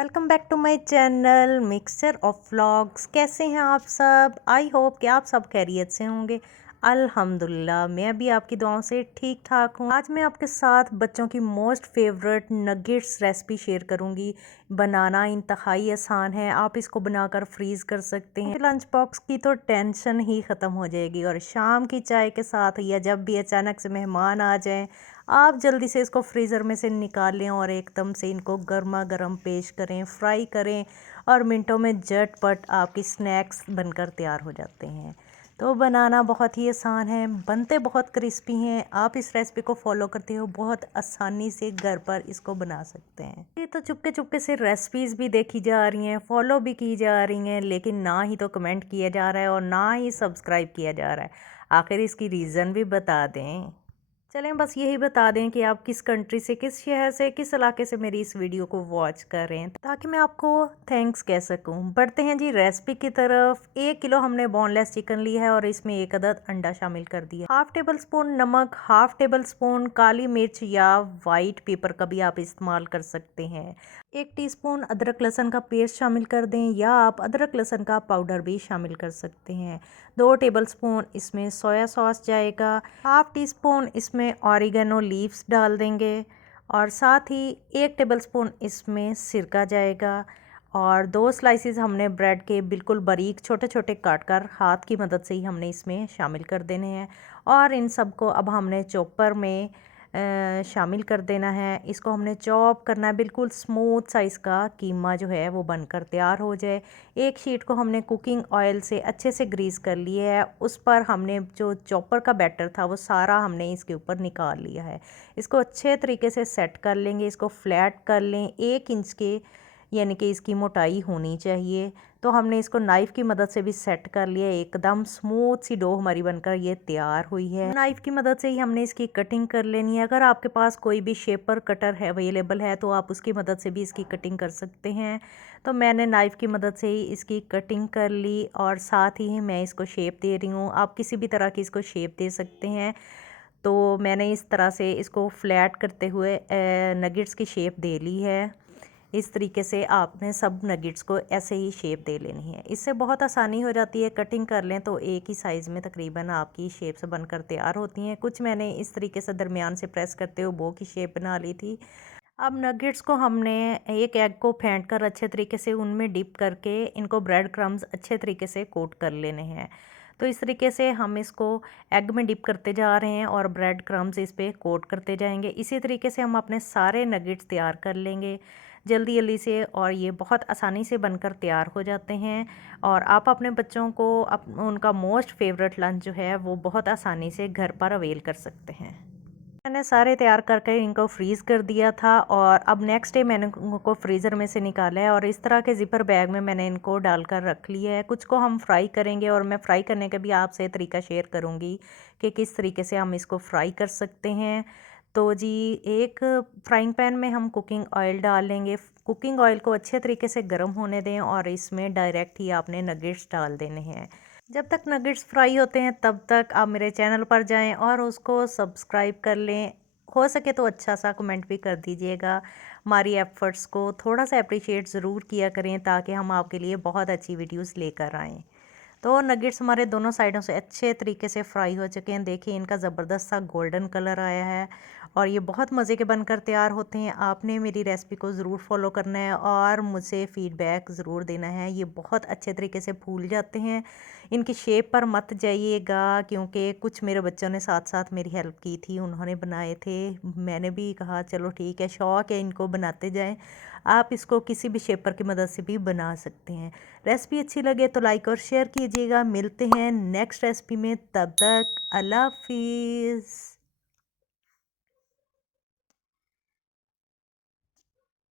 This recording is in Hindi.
Welcome back to my channel mixture of vlogs. कैसे हैं आप सब? आई होप कि आप सब खैरियत से होंगे। अल्हम्दुलिल्लाह मैं भी आपकी दुआओं से ठीक ठाक हूँ। आज मैं आपके साथ बच्चों की most favourite nuggets recipe share करूँगी। बनाना इंतहाई आसान है, आप इसको बनाकर फ्रीज़ कर सकते हैं। लंच बॉक्स की तो टेंशन ही ख़त्म हो जाएगी और शाम की चाय के साथ या जब भी अचानक से मेहमान आ जाएं, आप जल्दी से इसको फ्रीज़र में से निकाल लें और एकदम से इनको गर्मा गर्म पेश करें, फ्राई करें और मिनटों में झटपट आपकी स्नैक्स बनकर तैयार हो जाते हैं। तो बनाना बहुत ही आसान है, बनते बहुत क्रिस्पी हैं। आप इस रेसिपी को फॉलो करते हो बहुत आसानी से घर पर इसको बना सकते हैं। ये तो चुपके चुपके से रेसिपीज़ भी देखी जा रही हैं, फॉलो भी की जा रही हैं, लेकिन ना ही तो कमेंट किया जा रहा है और ना ही सब्सक्राइब किया जा रहा है। आखिर इसकी रीज़न भी बता दें। चलें बस यही बता दें कि आप किस कंट्री से, किस शहर से, किस इलाके से मेरी इस वीडियो को वॉच कर रहे हैं, ताकि मैं आपको थैंक्स कह सकूं। बढ़ते हैं जी रेसिपी की तरफ। 1 किलो हमने बोनलेस चिकन लिया है और इसमें 1 अदद अंडा शामिल कर दिया। हाफ टेबल स्पून नमक, हाफ टेबल स्पून काली मिर्च या वाइट पेपर का भी आप इस्तेमाल कर सकते हैं। 1 टीस्पून अदरक लहसुन का पेस्ट शामिल कर दें या आप अदरक लहसुन का पाउडर भी शामिल कर सकते हैं। 2 टेबलस्पून इसमें सोया सॉस जाएगा। हाफ टी स्पून इसमें ऑरिगेनो लीव्स डाल देंगे और साथ ही 1 टेबलस्पून इसमें सिरका जाएगा और 2 स्लाइसेस हमने ब्रेड के बिल्कुल बारीक छोटे छोटे काट कर हाथ की मदद से ही हमने इसमें शामिल कर देने हैं और इन सबको अब हमने चॉपर में शामिल कर देना है। इसको हमने चॉप करना है, बिल्कुल स्मूथ साइज़ का कीमा जो है वो बनकर तैयार हो जाए। एक शीट को हमने कुकिंग ऑयल से अच्छे से ग्रीस कर लिया है, उस पर हमने जो चॉपर का बैटर था वो सारा हमने इसके ऊपर निकाल लिया है। इसको अच्छे तरीके से सेट कर लेंगे, इसको फ्लैट कर लें। 1 इंच के यानी कि इसकी मोटाई होनी चाहिए। तो हमने इसको नाइफ़ की मदद से भी सेट कर लिया। एकदम स्मूथ सी डो हमारी बनकर ये तैयार हुई है। नाइफ़ की मदद से ही हमने इसकी कटिंग कर लेनी है। अगर आपके पास कोई भी शेपर कटर है अवेलेबल है तो आप उसकी मदद से भी इसकी कटिंग कर सकते हैं। तो मैंने नाइफ़ की मदद से ही इसकी कटिंग कर ली और साथ ही मैं इसको शेप दे रही हूँ। आप किसी भी तरह की इसको शेप दे सकते हैं। तो मैंने इस तरह से इसको फ्लैट करते हुए नगेट्स की शेप दे ली है। इस तरीके से आपने सब नगेट्स को ऐसे ही शेप दे लेनी है। इससे बहुत आसानी हो जाती है, कटिंग कर लें तो एक ही साइज़ में तकरीबन आपकी शेप से बनकर तैयार होती हैं। कुछ मैंने इस तरीके से दरमियान से प्रेस करते हुए बो की शेप बना ली थी। अब नगेट्स को हमने एक एग को फेंट कर अच्छे तरीके से उनमें डिप करके इनको ब्रेड क्रम्स अच्छे तरीके से कोट कर लेने हैं। तो इस तरीके से हम इसको एग में डिप करते जा रहे हैं और ब्रेड क्रम्स इस पर कोट करते जाएंगे। इसी तरीके से हम अपने सारे नगेट्स तैयार कर लेंगे जल्दी जल्दी से और ये बहुत आसानी से बनकर तैयार हो जाते हैं और आप अपने बच्चों को उनका मोस्ट फेवरेट लंच जो है वो बहुत आसानी से घर पर अवेल कर सकते हैं। मैंने सारे तैयार करके इनको फ्रीज़ कर दिया था और अब नेक्स्ट डे मैंने इनको फ्रीज़र में से निकाला है और इस तरह के ज़िपर बैग में मैंने इनको डालकर रख लिया है। कुछ को हम फ्राई करेंगे और मैं फ्राई करने का भी आपसे तरीका शेयर करूँगी कि किस तरीके से हम इसको फ्राई कर सकते हैं। तो जी एक फ्राइंग पैन में हम कुकिंग ऑयल डाल लेंगे। कुकिंग ऑयल को अच्छे तरीके से गर्म होने दें और इसमें डायरेक्ट ही आपने नगेट्स डाल देने हैं। जब तक नगेट्स फ्राई होते हैं तब तक आप मेरे चैनल पर जाएं और उसको सब्सक्राइब कर लें। हो सके तो अच्छा सा कमेंट भी कर दीजिएगा। हमारी एफ़र्ट्स को थोड़ा सा अप्रिशिएट ज़रूर किया करें ताकि हम आपके लिए बहुत अच्छी वीडियोस लेकर आएँ। तो नगेट्स हमारे दोनों साइडों से अच्छे तरीके से फ्राई हो चुके हैं। देखिए इनका ज़बरदस्त सा गोल्डन कलर आया है और ये बहुत मज़े के बनकर तैयार होते हैं। आपने मेरी रेसिपी को ज़रूर फॉलो करना है और मुझे फ़ीडबैक ज़रूर देना है। ये बहुत अच्छे तरीके से फूल जाते हैं। इनकी शेप पर मत जाइएगा क्योंकि कुछ मेरे बच्चों ने साथ साथ मेरी हेल्प की थी, उन्होंने बनाए थे। मैंने भी कहा चलो ठीक है, शौक़ है इनको बनाते जाएं। आप इसको किसी भी शेपर की मदद से भी बना सकते हैं। रेसिपी अच्छी लगे तो लाइक और शेयर कीजिएगा। मिलते हैं नेक्स्ट रेसिपी में, तब तक अल्लाह हाफिज़।